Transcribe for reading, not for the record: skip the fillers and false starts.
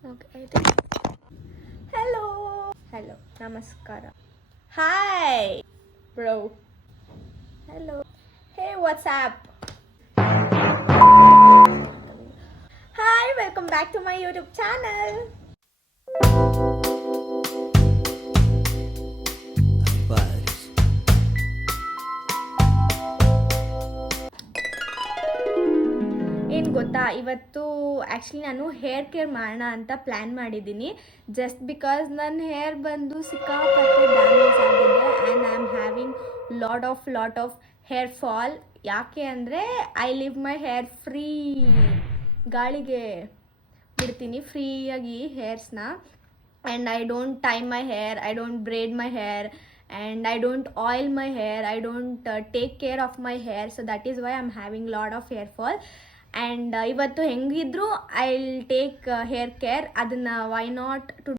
Okay, hello. Hello. Namaskara. Hi, bro. Hello. Hey, what's up? Hi, welcome back to my YouTube channel. ಏನು ಗೊತ್ತಾ, ಇವತ್ತು actually ನಾನು hair care ಮಾಡೋಣ ಅಂತ plan ಮಾಡಿದ್ದೀನಿ. ಜಸ್ಟ್ ಬಿಕಾಸ್ ನನ್ನ ಹೇರ್ ಬಂದು ಸಿಕ್ಕಾಪಟ್ಟೆ ಡ್ಯಾಮೇಜ್ ಆಗಿದೆ and I am having lot of hair fall. ಯಾಕೆ ಅಂದರೆ I live my hair free, ಗಾಳಿಗೆ ಬಿಡ್ತೀನಿ ಫ್ರೀಯಾಗಿ ಹೇರ್ಸ್ನ. And I don't tie my hair, I don't braid my hair, and I don't oil my hair, I don't take care of my hair. So that is why I am having lot of hair fall. And ಇವತ್ತು ಹೆಂಗಿದ್ರು I will take hair care. ಅದನ್ನು why not to